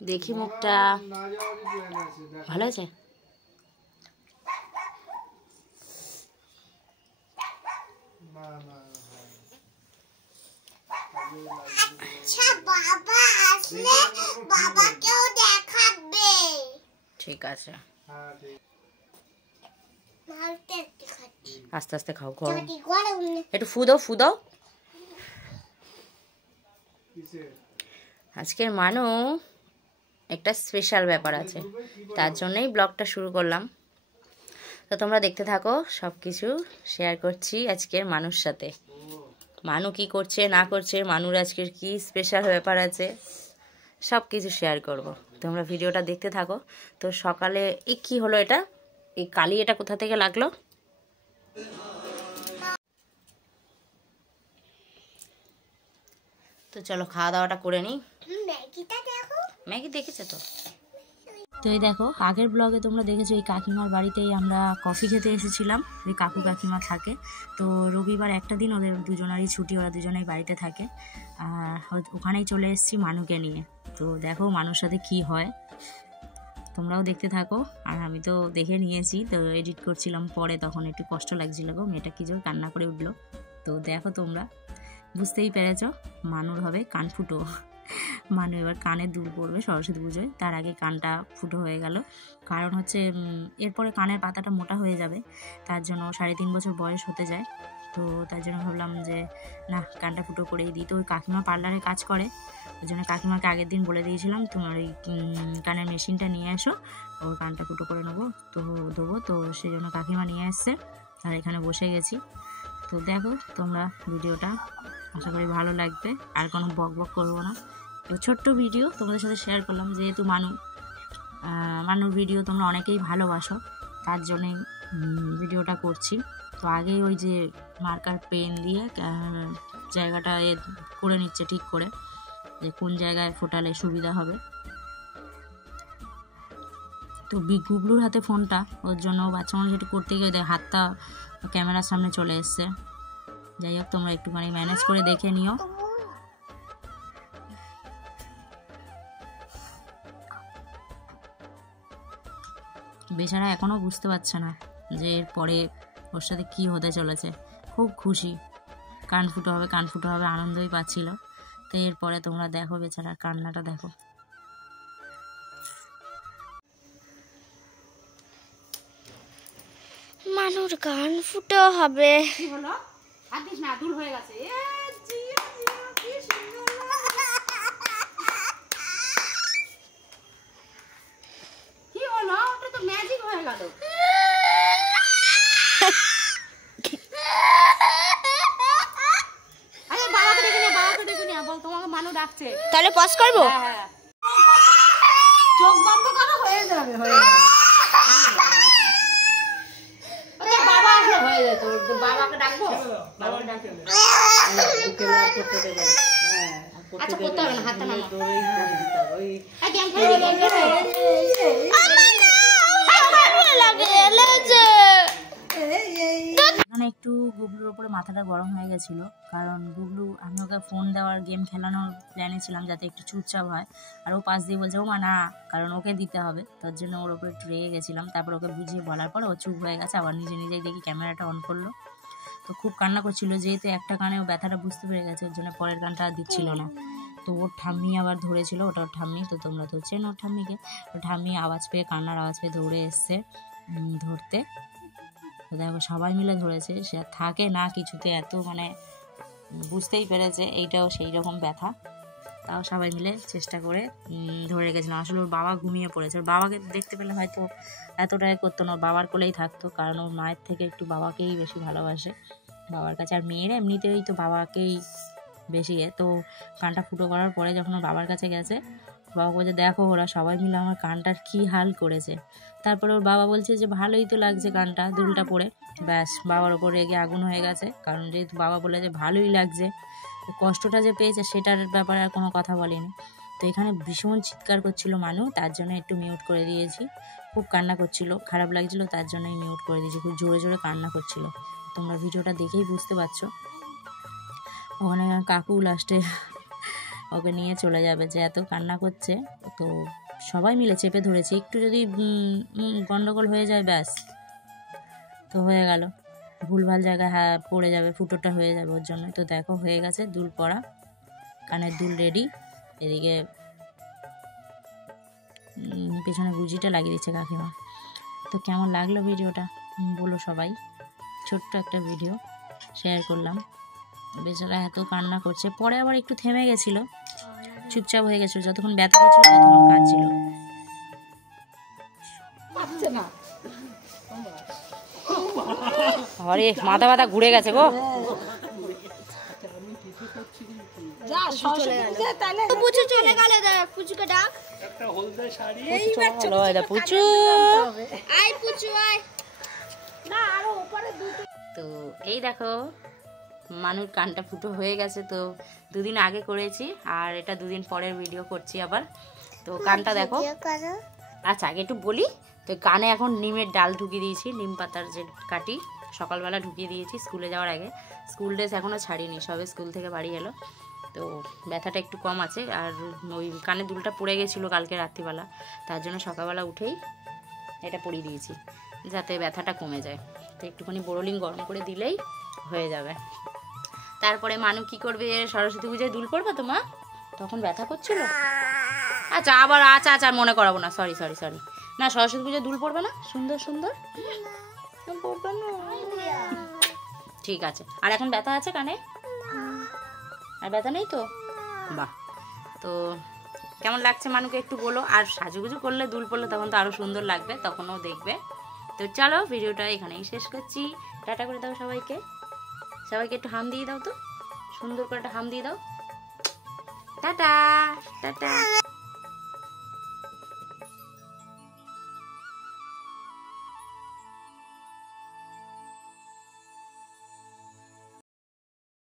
দেখি মুখটা ভালো আছে। ঠিক আছে, আস্তে আস্তে খাও, একটু ফু দাও, ফু দাও। আজকের মানু একটা স্পেশাল ব্যাপার আছে, তার জন্যই ব্লগটা শুরু করলাম। তো তোমরা দেখতে থাকো, সব কিছু শেয়ার করছি আজকের মানুর সাথে। মানু কি করছে না করছে, মানুর আজকের কি স্পেশাল ব্যাপার আছে, সব কিছু শেয়ার করব। তোমরা ভিডিওটা দেখতে থাকো। তো সকালে এই কি হলো, এটা এই কালি এটা কোথা থেকে লাগলো? তো চলো খাওয়া দাওয়াটা করে নিই। ম্যাগি দেখেছো তো? তো এই দেখো, আগের ব্লগে তোমরা দেখেছো এই কাকিমার বাড়িতেই আমরা কফি খেতে এসেছিলাম। ওই কাকু কাকিমা থাকে, তো রবিবার একটা দিন ওদের দুজনেরই ছুটি, ওরা দুজনেই বাড়িতে থাকে। আর ওখানেই চলে এসেছি মানুকে নিয়ে। তো দেখো মানুর সাথে কি হয়, তোমরাও দেখতে থাকো। আর আমি তো দেখে নিয়েছি, তো এডিট করছিলাম পরে, তখন একটু কষ্ট লাগছিল গো, মেয়েটা কি জোর কান্না করে উঠলো। তো দেখো তোমরা বুঝতেই পেরেছ, মানুর হবে কান ফুটো। মানু এবার কানে দুল পড়বে সরস্বতী পুজোয়, তার আগে কানটা ফুটো হয়ে গেল। কারণ হচ্ছে এরপরে কানের পাতাটা মোটা হয়ে যাবে, তার জন্য 3.5 বছর বয়স হতে যায়। তো তার জন্য ভাবলাম যে না, কানটা ফুটো করেই দিই। তো ওই কাকিমা পার্লারে কাজ করে, ওই জন্য কাকিমাকে আগের দিন বলে দিয়েছিলাম তোমার ওই কানের মেশিনটা নিয়ে এসো, ওর কানটা ফুটো করে নেবো, তো দেবো। তো সেই জন্য কাকিমা নিয়ে এসছে, আর এখানে বসে গেছি। তো দেখো তোমরা ভিডিওটা, আশা করি ভালো লাগবে, আর কোনো বক বক করবো না। তো ছোট্ট ভিডিও তোমাদের সাথে শেয়ার করলাম, যেহেতু মানুর ভিডিও তোমরা অনেকেই ভালোবাসো, তার জন্যই ভিডিওটা করছি। তো আগেই ওই যে মার্কার পেন দিয়ে জায়গাটা করে নিচ্ছে ঠিক করে, যে কোন জায়গায় ফোটালে সুবিধা হবে। তো গুবলুর হাতে ফোনটা, ওর জন্য বাচ্চা মানুষ একটু করতে গিয়ে হাতটা ক্যামেরার সামনে চলে এসছে। যাই হোক, তোমরা একটুখানি ম্যানেজ করে দেখে নিও। বেচারা এখনো বুঝতে পারছে না যে এরপরে ওর সাথে কি হতে চলেছে। খুব খুশি, কান ফুটো হবে, কান ফুটো হবে, আনন্দই পাচ্ছিল। তো এরপরে তোমরা দেখো বেচারার কান্নাটা দেখো। মানুর কান ফুটো হবে। কি হলো? আদিস না, দূর হয়ে গেছে। কি হলো? ওটা তো ম্যাজিক হয়ে গেল। আরে বাবাকে ডেকে নিয়ে, বাবাকে ডেকে নিয়ে বল তোমাকে মানু ডাকছে। তাহলে পজ করবো? হ্যাঁ, চোখ বন্ধ করো, হয়ে যাবে, হয়ে যাবে। বাবা আসলে হয়ে যেত, বাবাকে ডাকবো, বাবাকে ডাকবো। আচ্ছা, করতে হবে না, হাতটা নামা। এখানে একটু গুবলুর ওপরে মাথাটা গরম হয়ে গেছিল, কারণ গুবলু, আমি ওকে ফোন দেওয়ার গেম খেলানোর প্ল্যানে ছিলাম যাতে একটু চুপচাপ হয়, আর ও পাশ দিয়ে বলছে ও মা না, কারণ ওকে দিতে হবে, তার জন্য ওর ওপরে একটু রেগে গেছিলাম। তারপর ওকে বুঝিয়ে বলার পর ও চুপ হয়ে গেছে, আবার নিজে নিজেই দেখি ক্যামেরাটা অন করলো। তো খুব কান্না করছিল, যেহেতু একটা কানে ও ব্যথাটা বুঝতে পেরে গেছে, ওর জন্য পরের কানটা দিচ্ছিল না। তো ওর ঠাম্মি আবার ধরেছিল, ওটা ওর ঠাম্মি, তো তোমরা ধরছেন ওর ঠাম্মিকে। ওর ঠাম্মি আওয়াজ পেয়ে, কান্নার আওয়াজ পেয়ে দৌড়ে এসছে ধরতে। তো দেখো সবাই মিলে ধরেছে, সে থাকে না কিছুতে, এত মানে বুঝতেই পেরেছে এইটাও সেই রকম ব্যথা, তাও সবাই মিলে চেষ্টা করে ধরে রেখেছিলাম। আসলে ওর বাবা ঘুমিয়ে পড়েছে, ওর বাবাকে দেখতে পেলে হয়তো এতটাই করতো না, ওর বাবার কোলেই থাকতো, কারণ ওর মায়ের থেকে একটু বাবাকেই বেশি ভালোবাসে, বাবার কাছে। আর মেয়েরা এমনিতেই তো বাবাকেই বেশি তো কানটা ফুটো করার পরে যখন ওর বাবার কাছে গেছে, বাবা বলছে দেখো ওরা সবাই মিলে আমার কানটার কি হাল করেছে। তারপরে ওর বাবা বলছে যে ভালোই তো লাগছে কানটা, দুলটা পরে। ব্যাস, বাবার ওপর রেগে আগুন হয়ে গেছে, কারণ যেহেতু বাবা বলে যে ভালোই লাগছে, কষ্টটা যে পেয়েছে সেটার ব্যাপারে আর কোনো কথা বলেনি। তো এখানে ভীষণ চিৎকার করছিল মানু, তার জন্য একটু মিউট করে দিয়েছি। খুব কান্না করছিল, খারাপ লাগছিল, তার জন্যই মিউট করে দিয়েছি। খুব জোরে জোরে কান্না করছিল, তোমরা ভিডিওটা দেখেই বুঝতে পারছো। ওখানে কাকু লাস্টে ওকে নিয়ে চলে যাবে, যে এত কান্না করছে। তো সবাই মিলে চেপে ধরেছে, একটু যদি গন্ডগোল হয়ে যায় ব্যাস তো হয়ে গেল, ভুলভাল জায়গায় পড়ে যাবে, ফুটোটা হয়ে যাবে ওর জন্য। তো দেখো হয়ে গেছে দুল পরা, কানের দুল রেডি, এদিকে পেছনে গুজিটা লাগিয়ে দিচ্ছে কাকিমা। তো কেমন লাগলো ভিডিওটা বলো সবাই, ছোট্ট একটা ভিডিও শেয়ার করলাম। বেচারা এত কান্না করছে, পরে আবার একটু থেমে গেছিলো, চুপচাপ হয়ে গেছিলো, যতক্ষণ ব্যথা করছিল ততক্ষণ কাঁদছিল। আরে মাথা ব্যথা ঘুরে গেছে গো। তো এই দেখো মানুর কানটা ফুটো হয়ে গেছে। তো দুদিন আগে করেছি আর এটা দুদিন পরের ভিডিও করছি আবার। তো কানটা দেখো। আচ্ছা আগে একটু বলি, তো কানে এখন নিমের ডাল ঢুকিয়ে দিয়েছি, নিম পাতার যে কাটি, সকালবেলা ঢুকিয়ে দিয়েছি স্কুলে যাওয়ার আগে। স্কুল ড্রেস এখনও ছাড়িনি, সবে স্কুল থেকে বাড়ি এলো। তো ব্যথাটা একটু কম আছে, আর ওই কানে দুলটা পড়ে গেছিলো কালকে রাত্রিবেলা, তার জন্য সকালবেলা উঠেই এটা পরিয়ে দিয়েছি যাতে ব্যথাটা কমে যায়। তো একটুখানি বোরোলিন গরম করে দিলেই হয়ে যাবে। তারপরে মানু কি করবে, সরস্বতী পুজোয় দুল পড়বে তো মা, তখন ব্যথা করছিল। আচ্ছা আবার আচ্ছা মনে করাবো না, সরি না, সরস্বতী পুজোয় দুল পড়বে না, সুন্দর পড়বে না, ঠিক আছে। আর এখন ব্যথা আছে কানে, আর ব্যথা নেই তো, বাহ। তো কেমন লাগছে মানুকে একটু বলো, আর সাজুগুজু করলে দুল পড়লে তখন তো আরো সুন্দর লাগবে, তখনও দেখবে। তো চলো ভিডিওটা এখানেই শেষ করছি, টাটা করে দাও সবাইকে একটু হাম দিয়ে দাও, তো সুন্দর করে একটা হাম দিয়ে দাও, টাটা।